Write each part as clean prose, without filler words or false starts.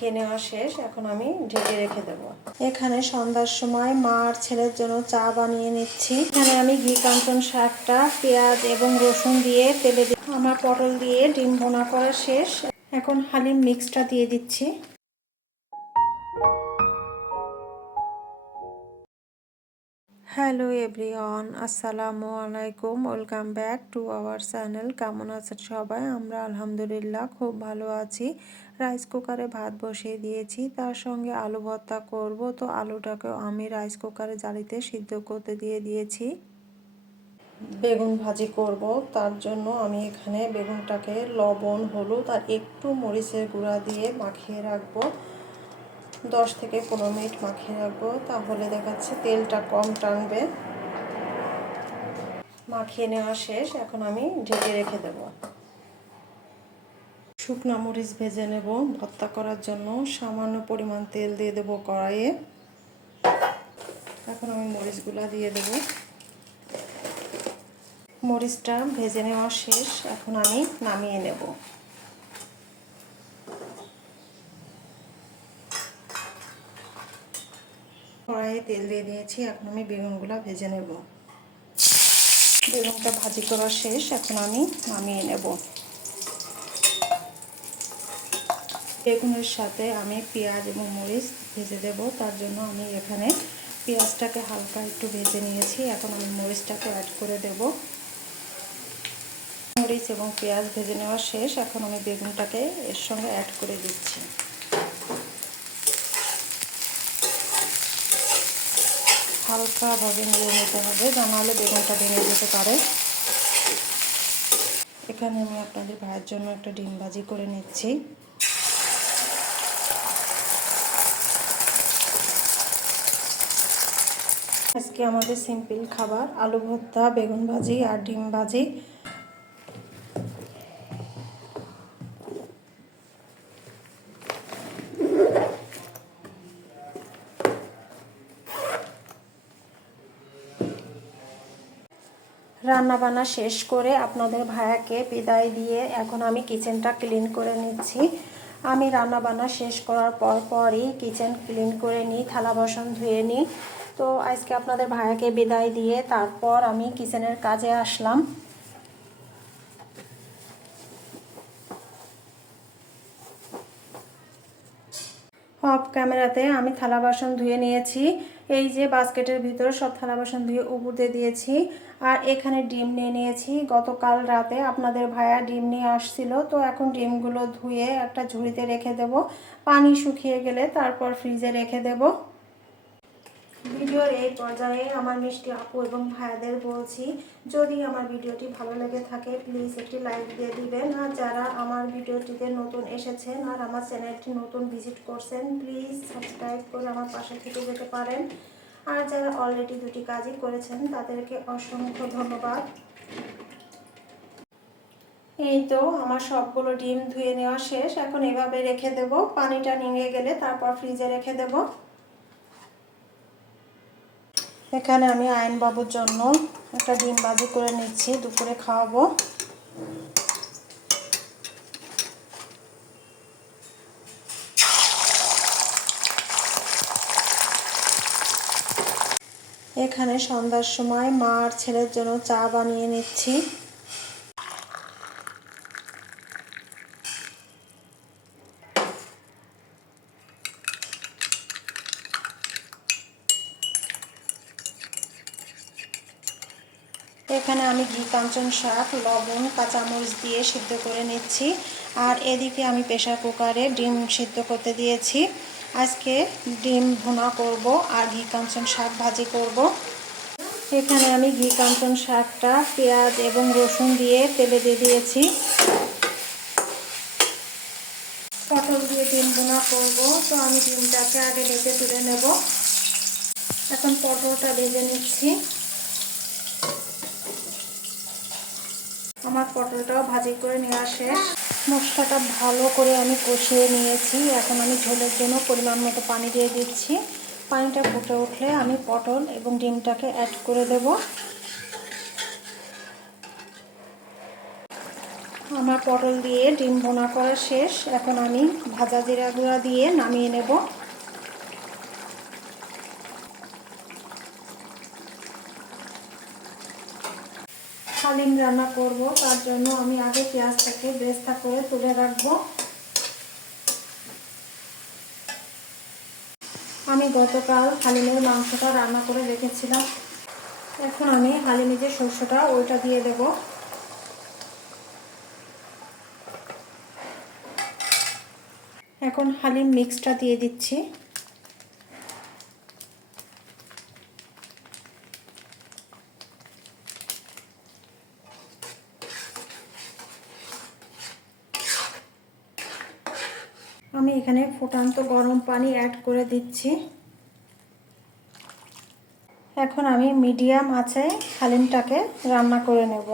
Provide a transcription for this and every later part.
মাখিয়ে নেওয়া শেষ। এখন আমি ঢেকে রেখে দেব। এখানে সন্ধ্যার সময় মা আর ছেলের জন্য চা বানিয়ে নিচ্ছি। এখানে আমি ঘি কাঞ্চন শাকটা পেঁয়াজ এবং রসুন দিয়ে তেলে আমার পটল দিয়ে ডিম ভুনা করা শেষ। এখন হালিম মিক্সটা দিয়ে দিচ্ছি। হ্যালো এভরিওয়ান, আসসালামু আলাইকুম, welcome back to our channel. কেমন আছেন সবাই? আমরা আলহামদুলিল্লাহ খুব ভালো আছি। রাইস কুকারে ভাত বসিয়ে দিয়েছি, তার সঙ্গে আলু ভর্তা করব। তো আলুটাকেও আমি রাইস কুকারে জালিতে সিদ্ধ করতে দিয়ে দিয়েছি। বেগুন ভাজি করব, তার জন্য আমি এখানে বেগুনটাকে লবণ, হলুদ আর একটু মরিচের গুঁড়া দিয়ে মাখিয়ে রাখবো। 10 থেকে 15 মিনিট মাখিয়ে রাখবো, তাহলে দেখাচ্ছে তেলটা কম টানবে। মাখিয়ে নেওয়া শেষ। এখন আমি ঢেকে রেখে দেব। শুকনো মরিচ ভেজে নেব ভর্তা করার জন্য। সামান্য পরিমাণ তেল দিয়ে দেবো কড়াইয়ে। এখন আমি মরিচগুলো দিয়ে দেব। মরিচটা ভেজে নেওয়া শেষ। এখন আমি নামিয়ে নেব। কড়াইয়ে তেল দিয়ে দিয়েছি। এখন আমি বেগুনগুলো ভেজে নেব। বেগুনটা ভাজি করা শেষ। এখন আমি নামিয়ে নেব। বেগুনের সাথে আমি পেঁয়াজ এবং মরিচ ভেজে দেব, তার জন্য আমি এখানে পেঁয়াজটাকে হালকা একটু ভেজে নিয়েছি। এখন আমি মরিচটাকে অ্যাড করে দেব। মরিচ এবং পেঁয়াজ ভেজে নেওয়া শেষ। এখন আমি বেগুনটাকে এর সঙ্গে অ্যাড করে দিচ্ছি। হালকাভাবে নেড়ে নিতে হবে, তা নাহলে বেগুনটা ভেঙে যেতে পারে। এখানে আমি আপনাদের ভাইয়ের জন্য একটা ডিম ভাজি করে নিচ্ছি। আজকে আমাদের সিম্পল খাবার আলু ভর্তা, বেগুন ভাজি আর ডিম ভাজি। রান্নাবান্না শেষ করে আপনাদের ভাইয়াকে বিদায় দিয়ে এখন আমি কিচেনটা ক্লিন করে নিচ্ছি। আমি রান্নাবান্না শেষ করার পরই কিচেন ক্লিন করে নিই, থালা বাসন ধুয়ে নিই। তো আজকে আপনাদের ভাইয়াকে বিদায় দিয়ে তারপর আমি কিচেনের কাজে আসলাম। অফ ক্যামেরাতে আমি থালা বাসন ধুয়ে নিয়েছি। এই যে বাস্কেটের ভিতরে সব থালা বাসন ধুয়ে উপর দিয়ে দিয়েছি। আর এখানে ডিম নিয়ে নিয়েছি। গতকাল রাতে আপনাদের ভাইয়া ডিম নিয়ে আসছিল, তো এখন ডিমগুলো ধুয়ে একটা ঝুড়িতে রেখে দেব। পানি শুকিয়ে গেলে তারপর ফ্রিজে রেখে দেব। ভিডিওর এই পর্যায়ে আমার মিষ্টি আপু এবং ভাইয়াদের বলছি, যদি আমার ভিডিওটি ভালো লেগে থাকে প্লিজ একটি লাইক দিয়ে দিবেন। আর যারা আমার ভিডিওটিতে নতুন এসেছেন আর আমার চ্যানেলটি নতুন ভিজিট করছেন প্লিজ সাবস্ক্রাইব করে আমার পাশে থেকে যেতে পারেন। আর যারা অলরেডি দুটি কাজই করেছেন তাদেরকে অসংখ্য ধন্যবাদ। এই তো আমার সবগুলো ডিম ধুয়ে নেওয়া শেষ। এখন এভাবে রেখে দেব, পানিটা নিংড়ে গেলে তারপর ফ্রিজে রেখে দেব। এখানে আমি আয়ন বাবুর জন্য একটা ডিম ভাজি করে নিচ্ছি, দুপুরে খাওয়াবো। এখানে সন্ধ্যার সময় মা আর ছেলের জন্য চা বানিয়ে নিচ্ছি। এখানে আমি ঘি কাঞ্চন শাক, লবণ, কাঁচামরিচ দিয়ে সিদ্ধ করে নিচ্ছি। আর এদিকে আমি প্রেসার কুকারে ডিম সিদ্ধ করতে দিয়েছি। আজকে ডিম ভুনা করব আর ঘি কাঞ্চন শাক ভাজি করব। এখানে আমি ঘি কাঞ্চন শাকটা পেঁয়াজ এবং রসুন দিয়ে তেলে দিয়ে দিয়েছি। পটল দিয়ে ডিম ভুনা করব, তো আমি ডিমটাকে আগে ভেজে তুলে নেব। এখন পটলটা ভেজে নিচ্ছি। আমার পটলটাও ভাজি করে নেওয়া শেষ। মশলাটা ভালো করে আমি কষিয়ে নিয়েছি। এখন আমি ঝোলের জন্য পরিমাণ মতো পানি দিয়ে দিচ্ছি। পানিটা ফুটে উঠলে আমি পটল এবং ডিমটাকে অ্যাড করে দেব। আমার পটল দিয়ে ডিম ভুনা করা শেষ। এখন আমি ভাজা জিরা গুঁড়া দিয়ে নামিয়ে নেব। হালিম রান্না করব, তার জন্য আমি আগে পেঁয়াজটাকে বেরেস্তা করে তুলে রাখবো। আমি গতকাল হালিমের মাংসটা রান্না করে রেখেছিলাম। এখন আমি হালিমে যে শস্যটা ওইটা দিয়ে দেব। এখন হালিম মিক্সটা দিয়ে দিচ্ছি। আমি এখানে ফুটান্ত গরম পানি অ্যাড করে দিচ্ছি। এখন আমি মিডিয়াম আঁচে হালিমটাকে রান্না করে নেব।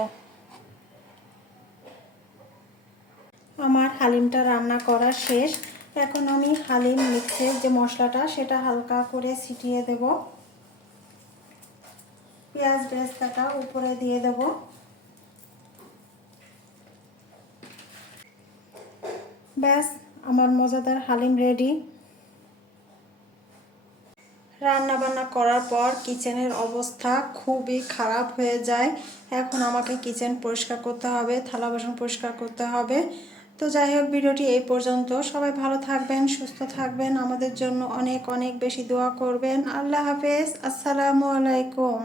আমার হালিমটা রান্না করা শেষ। এখন আমি হালিম মিক্সের যে মশলাটা সেটা হালকা করে ছিটিয়ে দেব। পেঁয়াজ বেরেস্তাটা উপরে দিয়ে দেব। ব্যাস, আমার মজাদার হালিম রেডি। রান্না বান্না করার পর কিচেনের অবস্থা খুবই খারাপ হয়ে যায়। এখন আমাকে কিচেন পরিষ্কার করতে হবে, থালা বাসন পরিষ্কার করতে হবে। তো যাই হোক, ভিডিওটি এই পর্যন্ত। সবাই ভালো থাকবেন, সুস্থ থাকবেন, আমাদের জন্য অনেক অনেক বেশি দোয়া করবেন। আল্লাহ হাফেজ, আসসালামু আলাইকুম।